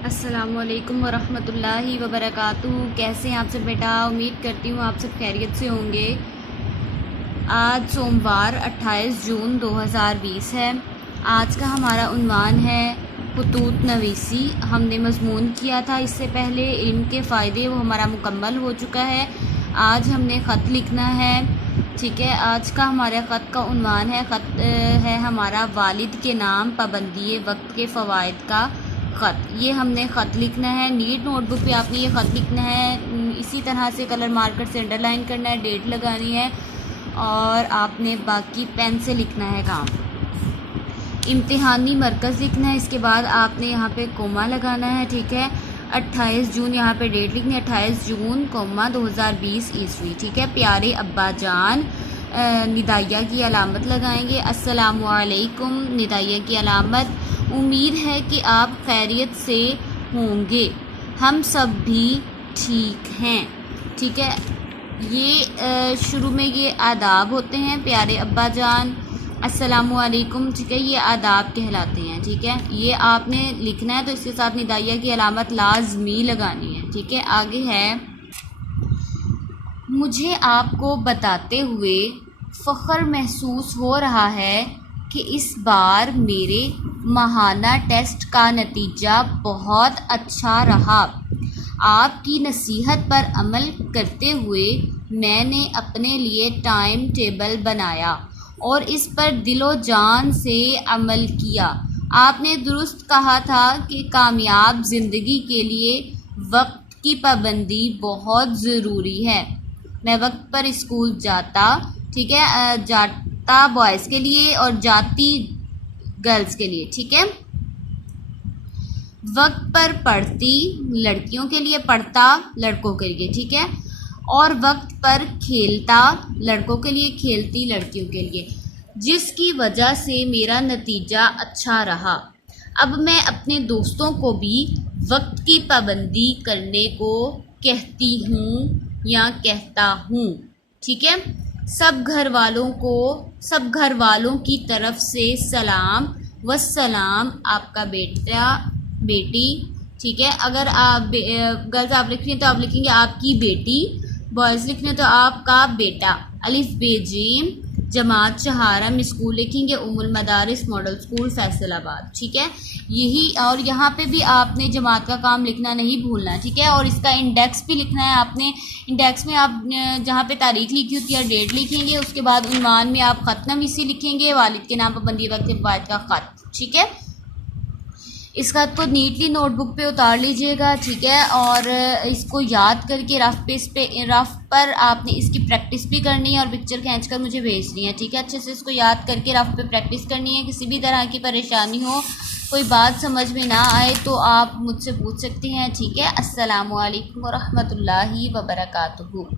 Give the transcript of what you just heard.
अस्सलामुअलैकुम वरहमतुल्लाहि वबरकातुहू। कैसे हैं आप सब बेटा? उम्मीद करती हूँ आप सब खैरियत से होंगे। आज सोमवार 28 जून 2020 है। आज का हमारा उन्वान है खुतूत नवीसी। हमने मज़मून किया था इससे पहले, इनके फ़ायदे, वो हमारा मुकम्मल हो चुका है। आज हमने ख़त लिखना है, ठीक है। आज का हमारे ख़त का उन्वान है, ख़त है हमारा वालिद के नाम पाबंदी वक्त के फ़वाइद का ख़त। ये हमने ख़त लिखना है। नीट नोटबुक पे आपने ये ख़त लिखना है, इसी तरह से कलर मार्कर से अंडरलाइन करना है, डेट लगानी है और आपने बाकी पेन से लिखना है काम। इम्तिहानी मरकज़ लिखना है, इसके बाद आपने यहाँ पे कोमा लगाना है, ठीक है। 28 जून यहाँ पे डेट लिखनी है, 28 जून 2020 ईस्वी, ठीक है। प्यारे अब्बा जान, निदाइया की अलामत लगाएंगे, अस्सलामु अलैकुम, निदाइया की अलामत। उम्मीद है कि आप खैरियत से होंगे, हम सब भी ठीक हैं, ठीक है। ये शुरू में ये आदाब होते हैं, प्यारे अब्बा जान, अस्सलामु अलैकुम, ठीक है। ये आदाब कहलाते हैं, ठीक है। ये आपने लिखना है तो इसके साथ निदाइया की अलामत लाजमी लगानी है, ठीक है। आगे है, मुझे आपको बताते हुए फ़ख्र महसूस हो रहा है कि इस बार मेरे माहाना टेस्ट का नतीजा बहुत अच्छा रहा। आपकी नसीहत पर अमल करते हुए मैंने अपने लिए टाइम टेबल बनाया और इस पर दिलो जान से अमल किया। आपने दुरुस्त कहा था कि कामयाब ज़िंदगी के लिए वक्त की पाबंदी बहुत ज़रूरी है। मैं वक्त पर स्कूल जाता, ठीक है, जाता बॉयज़ के लिए और जाती गर्ल्स के लिए, ठीक है। वक्त पर पढ़ती, लड़कियों के लिए, पढ़ता लड़कों के लिए, ठीक है। और वक्त पर खेलता, लड़कों के लिए, खेलती लड़कियों के लिए, जिसकी वजह से मेरा नतीजा अच्छा रहा। अब मैं अपने दोस्तों को भी वक्त की पाबंदी करने को कहती हूँ या कहता हूँ, ठीक है। सब घर वालों की तरफ से सलाम वस्सलाम। आपका बेटा बेटी, ठीक है। अगर आप गर्ल्स आप लिख रही हैं तो आप लिखेंगे आपकी बेटी, बॉयज़ लिख रहे हैं तो आपका बेटा। अलिफ बे जीम, जमात चहारम स्कूल लिखेंगे, उम्मुल मदारिस मॉडल स्कूल फैसलाबाद, ठीक है। यही, और यहाँ पे भी आपने जमात का काम लिखना नहीं भूलना, ठीक है। और इसका इंडेक्स भी लिखना है आपने। इंडेक्स में आप जहाँ पे तारीख लिखी होती है डेट लिखेंगे, उसके बाद उन्वान में आप ख़त नवीसी लिखेंगे, वालिद के नाम पाबंदी वक्त के फ़वाइद का ख़त, ठीक है। इस ख़त को नीटली नोटबुक पे उतार लीजिएगा, ठीक है। और इसको याद करके रफ़ पर आपने इसकी प्रैक्टिस भी करनी है और पिक्चर खींचकर मुझे भेजनी है, ठीक है। अच्छे से इसको याद करके रफ़ पे प्रैक्टिस करनी है। किसी भी तरह की परेशानी हो, कोई बात समझ में ना आए तो आप मुझसे पूछ सकते हैं, ठीक है। अस्सलामु अलैकुम वरहमतुल्लाहि वबरकातुहू।